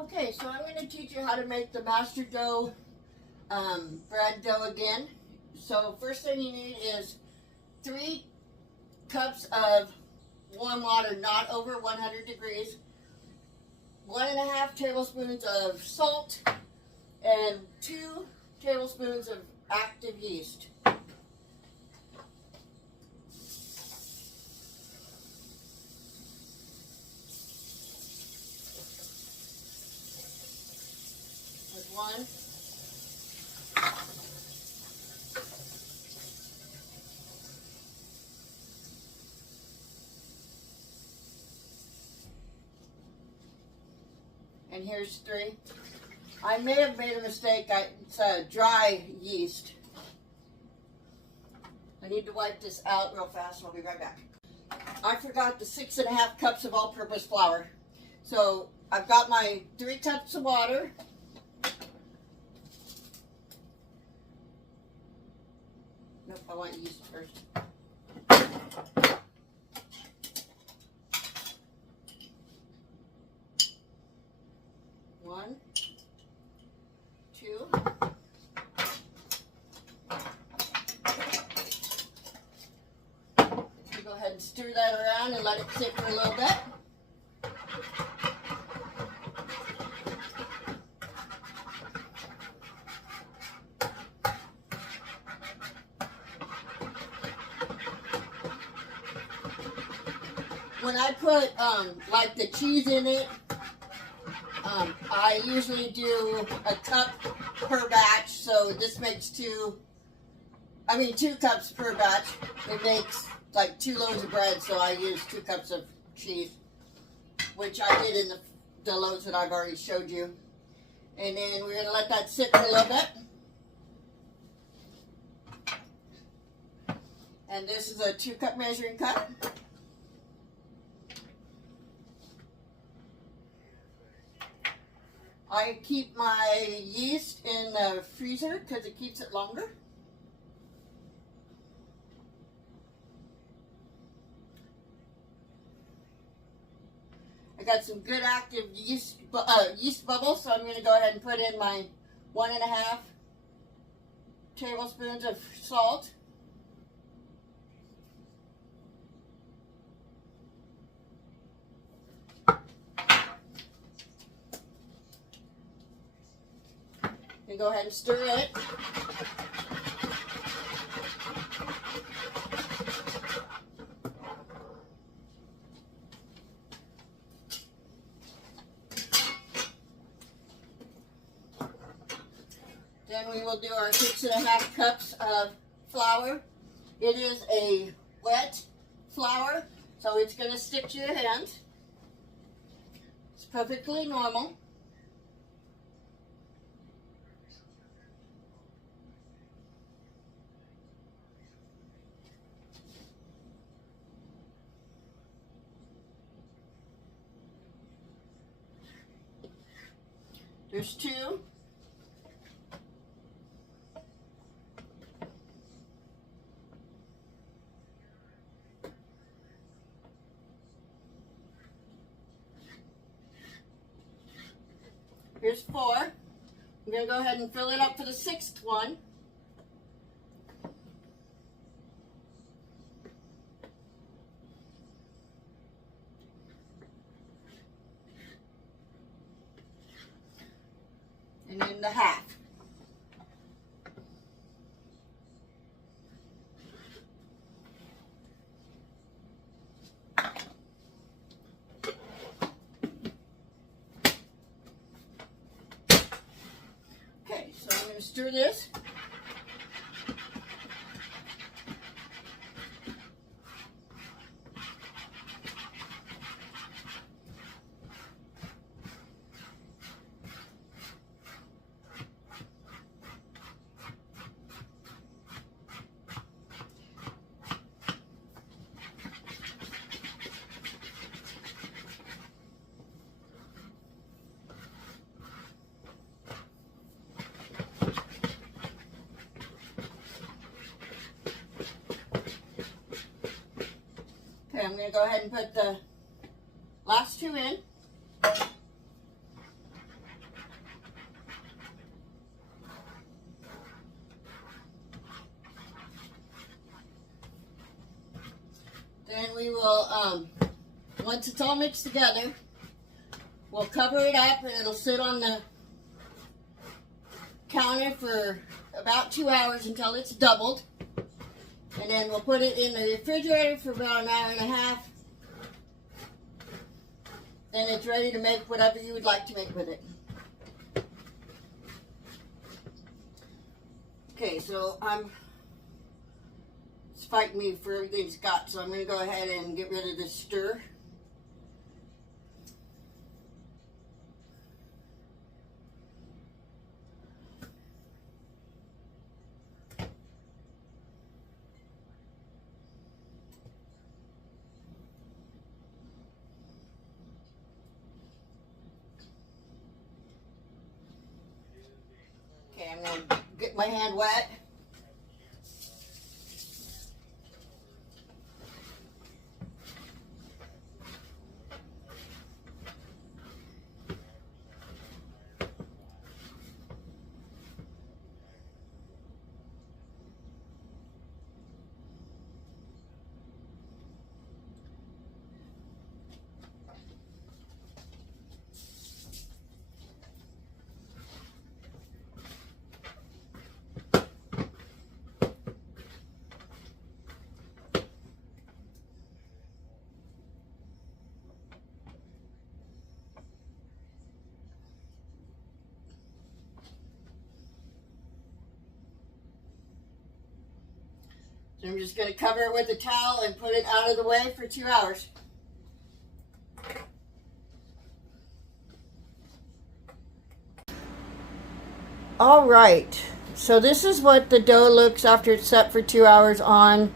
Okay, so I'm going to teach you how to make the master dough bread dough again. So first thing you need is 3 cups of warm water, not over 100 degrees, 1.5 tablespoons of salt, and 2 tablespoons of active yeast. There's 1. And here's 3. I may have made a mistake. It's dry yeast. I need to wipe this out real fast and I'll be right back. I forgot the 6.5 cups of all-purpose flour. So I've got my 3 cups of water. Nope, I want yeast first. 1, 2. Go ahead and stir that around and let it sit for a little bit. When I put like the cheese in it, I usually do a cup per batch, so this makes 2 cups per batch. It makes like 2 loaves of bread, so I use 2 cups of cheese, which I did in the loaves that I've already showed you. And then we're going to let that sit for a little bit. And this is a 2-cup measuring cup. I keep my yeast in the freezer because it keeps it longer. I got some good active yeast bubbles, so I'm going to go ahead and put in my 1.5 tablespoons of salt. And go ahead and stir it. Then we will do our 6.5 cups of flour. It is a wet flour, so it's going to stick to your hand. It's perfectly normal. There's 2. Here's 4. I'm going to go ahead and fill it up for the 6th one. And then the half. Okay, so I'm going to stir this. Okay, I'm going to go ahead and put the last 2 in. Then we will, once it's all mixed together, we'll cover it up and it'll sit on the counter for about 2 hours until it's doubled. And then we'll put it in the refrigerator for about an hour and a half. Then it's ready to make whatever you would like to make with it. Okay, so it's fighting me for everything it's got, so I'm going to go ahead and get rid of this stir. Okay, I'm going to get my hand wet. So I'm just going to cover it with a towel and put it out of the way for 2 hours. All right, so this is what the dough looks after it's set for 2 hours on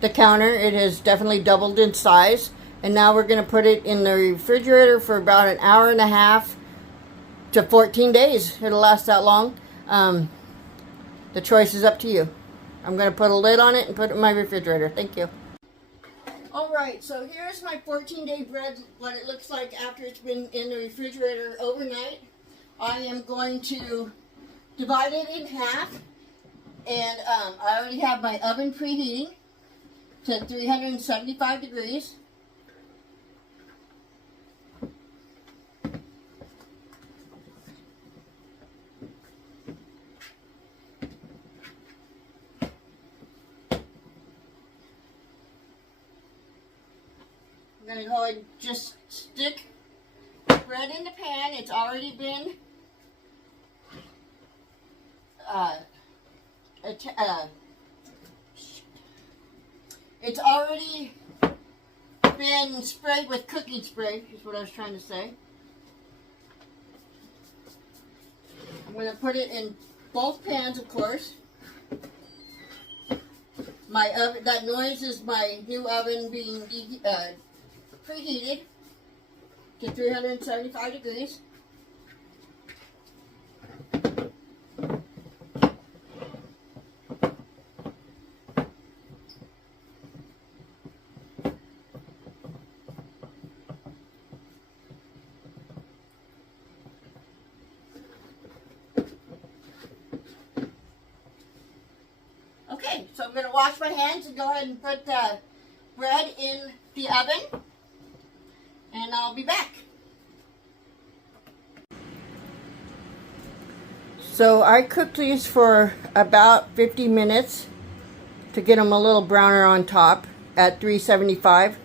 the counter. It has definitely doubled in size. And now we're going to put it in the refrigerator for about an hour and a half to 14 days. It'll last that long. The choice is up to you. I'm going to put a lid on it and put it in my refrigerator. Thank you. Alright, so here's my 14-day bread, what it looks like after it's been in the refrigerator overnight. I am going to divide it in half, and I already have my oven preheating to 375 degrees. I'm going to go and just stick bread in the pan. It's already been it's already been sprayed with cooking spray, is what I was trying to say. I'm going to put it in both pans, of course. My oven, that noise is my new oven being preheated to 375 degrees. Okay, so I'm going to wash my hands and go ahead and put the bread in the oven, and I'll be back. So I cooked these for about 50 minutes to get them a little browner on top at 375.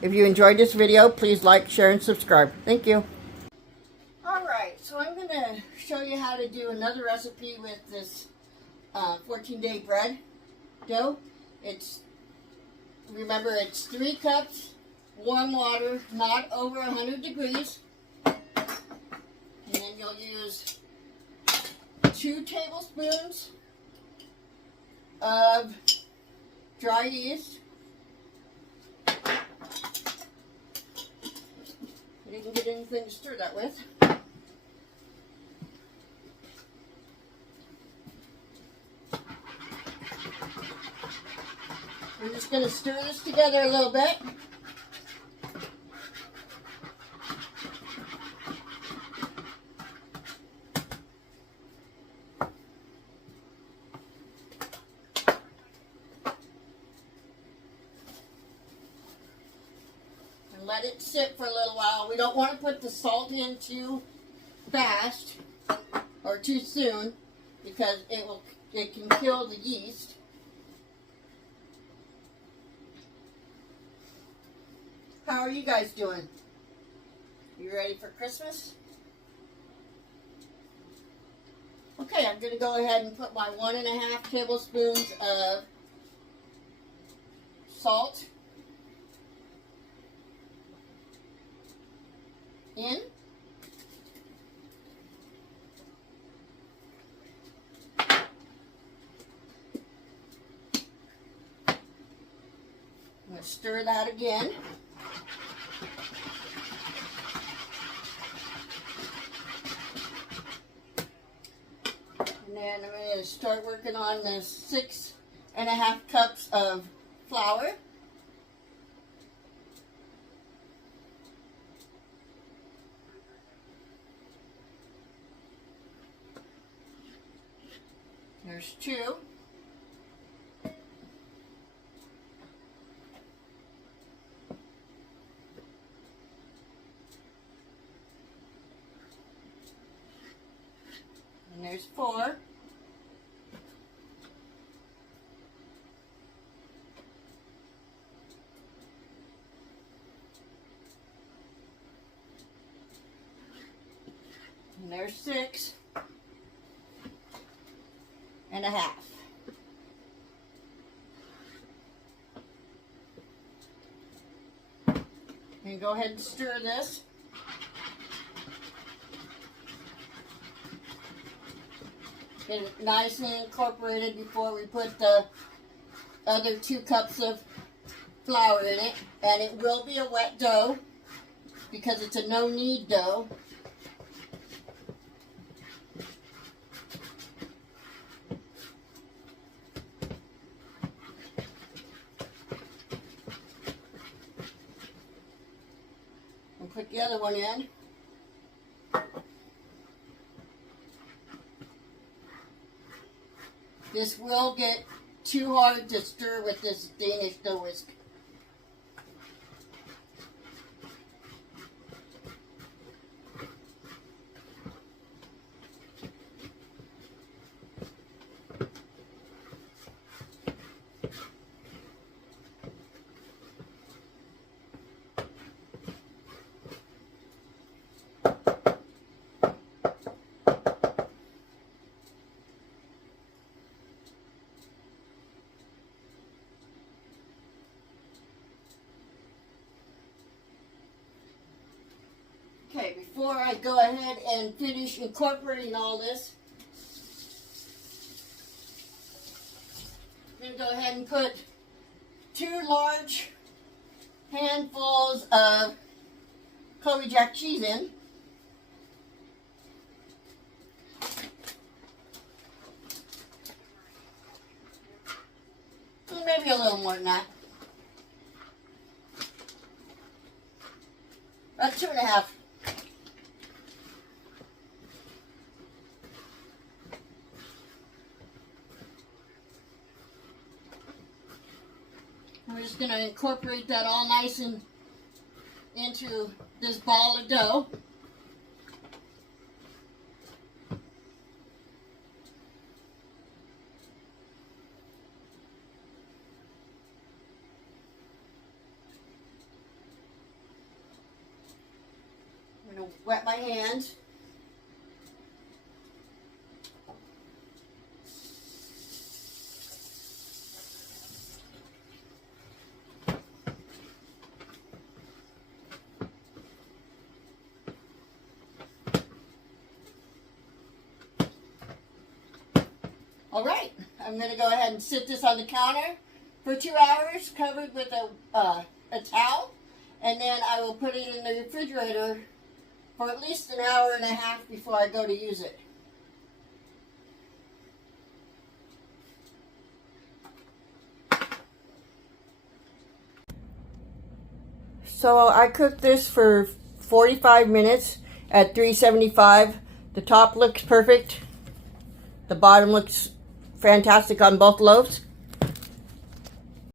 If you enjoyed this video, please like, share, and subscribe. Thank you. Alright, so I'm going to show you how to do another recipe with this 14-day bread dough. Remember, it's 3 cups warm water, not over 100 degrees. And then you'll use 2 tablespoons of dry yeast. You didn't get anything to stir that with. We're just going to stir this together a little bit. let it sit for a little while. We don't want to put the salt in too fast or too soon because it can kill the yeast. How are you guys doing? You ready for Christmas? Okay, I'm going to go ahead and put my 1.5 tablespoons of salt in. I'm going to stir that again. And then I'm going to start working on the 6.5 cups of flour. There's 2. And there's 4. And there's 6.5. And go ahead and stir this. Get it nice and incorporated before we put the other 2 cups of flour in it. And it will be a wet dough because it's a no knead dough. And put the other one in. This will get too hard to stir with this Danish dough whisk. Okay, before I go ahead and finish incorporating all this, I'm going to go ahead and put 2 large handfuls of Colby Jack cheese in. Maybe a little more than that. About 2.5. We're just going to incorporate that all nice and into this ball of dough. I'm going to wet my hands. All right, I'm going to go ahead and sit this on the counter for 2 hours, covered with a towel, and then I will put it in the refrigerator for at least an hour and a half before I go to use it. So I cooked this for 45 minutes at 375. The top looks perfect. The bottom looks fantastic on both loaves.